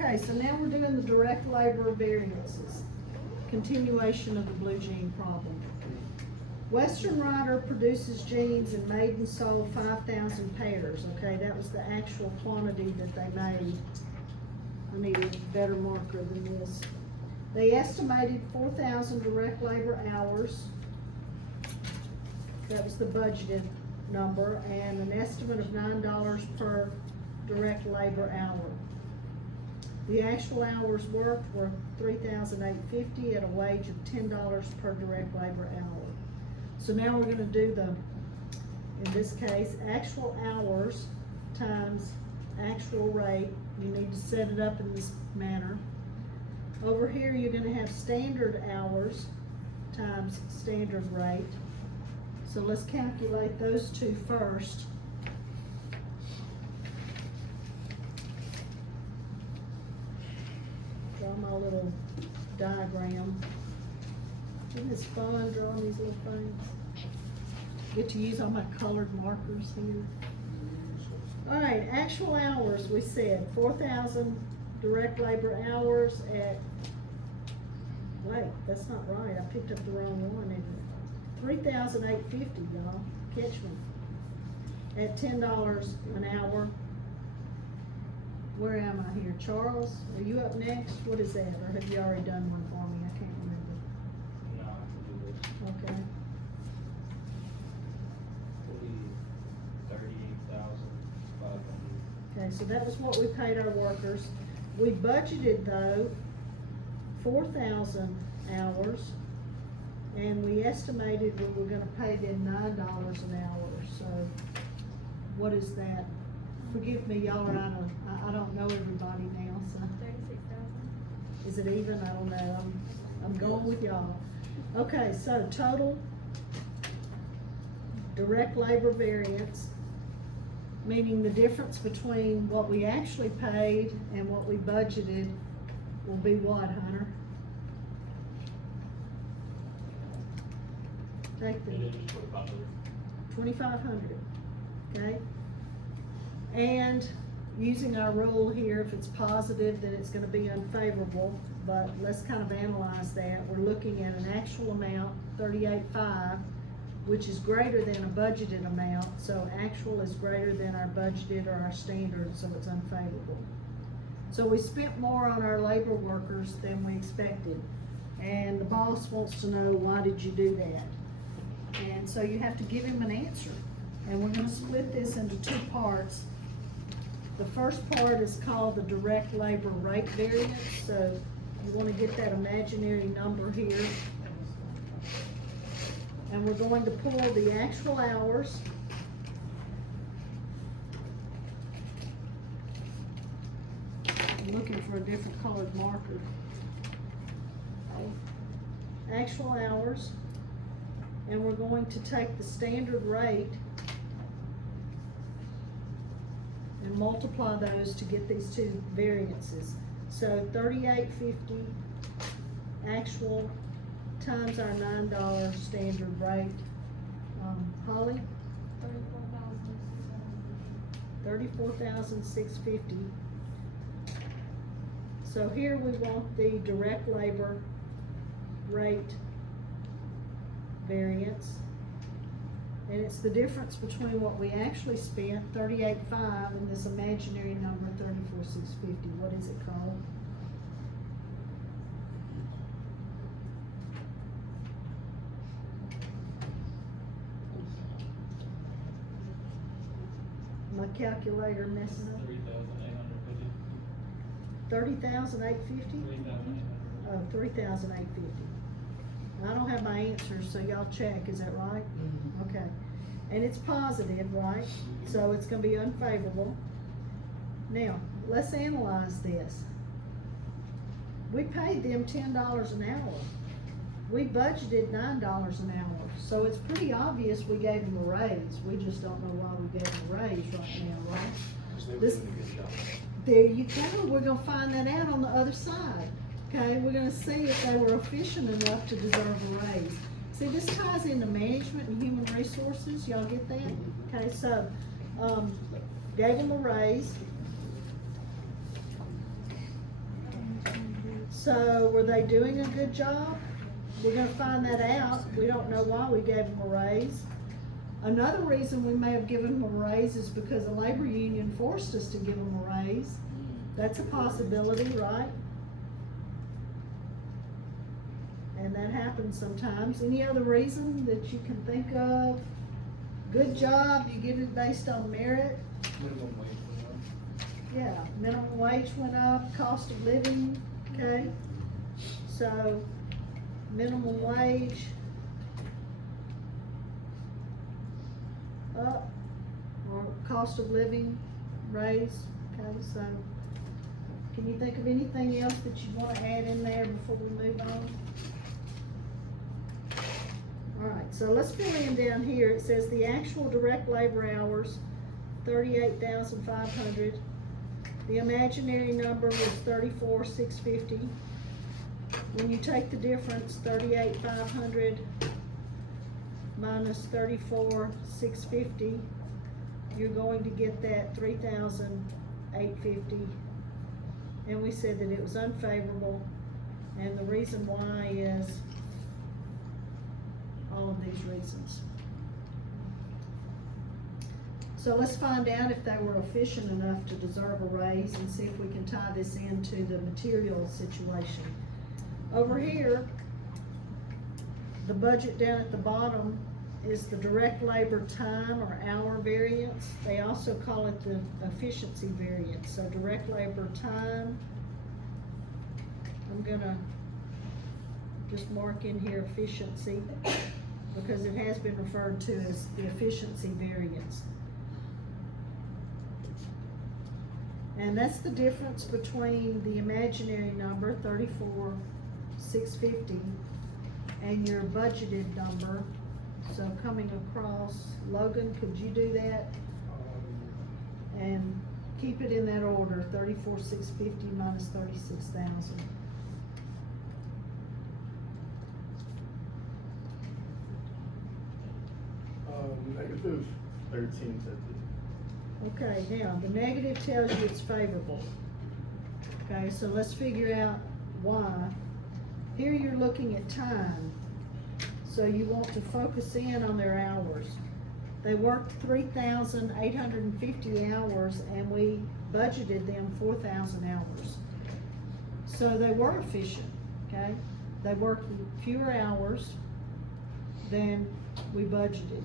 Okay, so now we're doing the direct labor variances. Continuation of the blue jean problem. Western Rider produces jeans and made and sold 5,000 pairs. Okay, that was the actual quantity that they made. I need a better marker than this. They estimated 4,000 direct labor hours. That was the budgeted number, and an estimate of $9 per direct labor hour. The actual hours worked were 3,850 at a wage of $10 per direct labor hour. So now we're gonna do in this case, actual hours times actual rate. You need to set it up in this manner. Over here, you're gonna have standard hours times standard rate. So let's calculate those two first. Draw my little diagram. Isn't this fun drawing these little things? Get to use all my colored markers here. All right, actual hours, we said 4,000 direct labor hours at, wait, that's not right. I picked up the wrong one, isn't it? 3,850, y'all. Catch me. At $10 an hour. Where am I here? Charles, are you up next? What is that? Or have you already done one for me? I can't remember. No, I can do this. Okay. 38,500. Okay, so that was what we paid our workers. We budgeted though 4,000 hours, and we estimated we were gonna pay them $9 an hour. So what is that? Forgive me, y'all are I don't know everybody now, so. 36,000. Is it even? I don't know. I'm going with y'all. Okay, so total direct labor variance, meaning the difference between what we actually paid and what we budgeted, will be what, Hunter? Take the 2,500, okay? And using our rule here, if it's positive, then it's gonna be unfavorable, but let's kind of analyze that. We're looking at an actual amount, 38,500, which is greater than a budgeted amount, so actual is greater than our budgeted or our standard, so it's unfavorable. So we spent more on our labor workers than we expected, and the boss wants to know, why did you do that? And so you have to give him an answer. And we're gonna split this into two parts. The first part is called the direct labor rate variance, so you wanna get that imaginary number here. And we're going to pull the actual hours. I'm looking for a different colored marker. Actual hours. And we're going to take the standard rate and multiply those to get these two variances. So 3850 actual times our $9 standard rate. Holly? 34,650. So here we want the direct labor rate variance. And it's the difference between what we actually spent, 38,500, and this imaginary number, 34,650. What is it called? My calculator messing up. 3,850. 30,850? 3,800. Oh, 3,850. I don't have my answers, so y'all check, is that right? Mm-hmm. Okay. And it's positive, right? So it's gonna be unfavorable. Now, let's analyze this. We paid them $10 an hour. We budgeted $9 an hour, so it's pretty obvious we gave them a raise. We just don't know why we gave them a raise right now, right? Because they were This- doing a good job. There you go, we're gonna find that out on the other side. Okay, we're gonna see if they were efficient enough to deserve a raise. See, this ties into management and human resources, y'all get that? Okay, so, gave them a raise. So were they doing a good job? We're gonna find that out. We don't know why we gave them a raise. Another reason we may have given them a raise is because the labor union forced us to give them a raise. That's a possibility, right? And that happens sometimes. Any other reason that you can think of? Good job, you get it based on merit. Minimum wage went up. Yeah, minimum wage went up, cost of living, okay? So, minimum wage up, or cost of living raise, okay, so. Can you think of anything else that you wanna add in there before we move on? Alright, so let's fill in down here. It says the actual direct labor hours, 38,500. The imaginary number was 34,650. When you take the difference, 38,500 minus 34,650, you're going to get that 3,850. And we said that it was unfavorable, and the reason why is all of these reasons. So let's find out if they were efficient enough to deserve a raise and see if we can tie this into the material situation. Over here, the budget down at the bottom is the direct labor time or hour variance. They also call it the efficiency variance. So direct labor time, I'm gonna just mark in here efficiency because it has been referred to as the efficiency variance. And that's the difference between the imaginary number, 34,650, and your budgeted number. So coming across, Logan, could you do that? And keep it in that order, 34,650 minus 36,000. Negative 1350. Okay, now, the negative tells you it's favorable. Okay, so let's figure out why. Here you're looking at time, so you want to focus in on their hours. They worked 3,850 hours, and we budgeted them 4,000 hours. So they were efficient, okay? They worked fewer hours than we budgeted.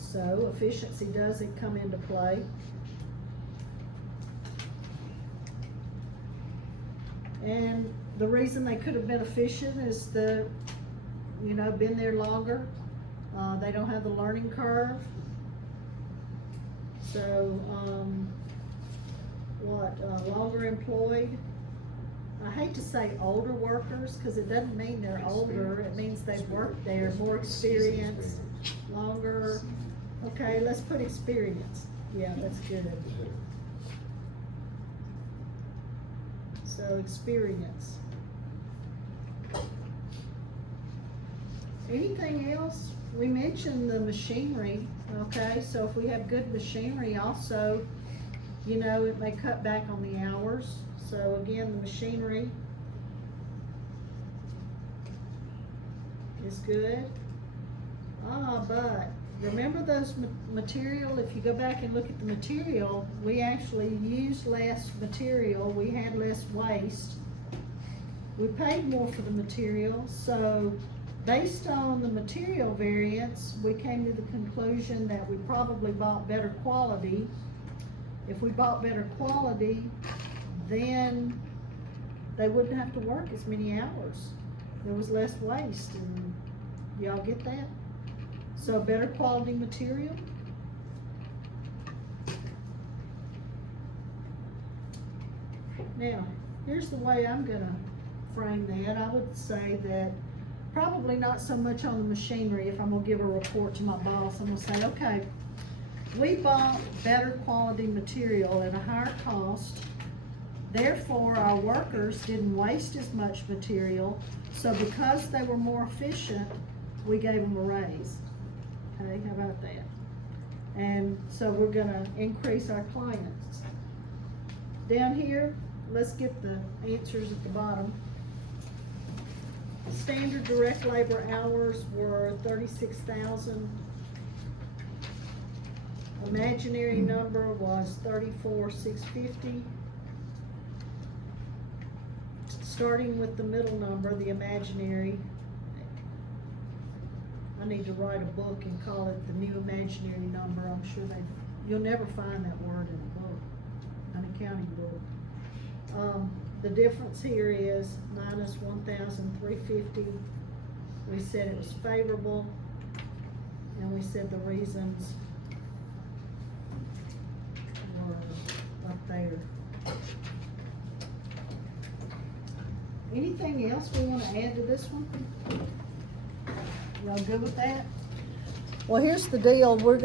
So efficiency doesn't come into play. And the reason they could have been efficient is been there longer. They don't have the learning curve. So, longer employed. I hate to say older workers, cause it doesn't mean they're older, it means they've worked there, more experienced, longer. Okay, let's put experience. Yeah, that's good. So experience. Anything else? We mentioned the machinery, okay? So if we have good machinery also, it may cut back on the hours. So again, the machinery is good. But remember those material, if you go back and look at the material, we actually used less material, we had less waste. We paid more for the material, so based on the material variance, we came to the conclusion that we probably bought better quality. If we bought better quality, then they wouldn't have to work as many hours. There was less waste, and y'all get that? So better quality material. Now, here's the way I'm gonna frame that. I would say that probably not so much on the machinery. If I'm gonna give a report to my boss, I'm gonna say, okay, we bought better quality material at a higher cost. Therefore, our workers didn't waste as much material. So because they were more efficient, we gave them a raise. Okay, how about that? And so we're gonna increase our clients. Down here, let's get the answers at the bottom. Standard direct labor hours were 36,000. Imaginary number was 34,650. Starting with the middle number, the imaginary, I need to write a book and call it the new imaginary number. I'm sure you'll never find that word in a book, an accounting book. The difference here is minus 1,350. We said it was favorable, and we said the reasons were up there. Anything else we wanna add to this one? Y'all good with that? Well, here's the deal, we're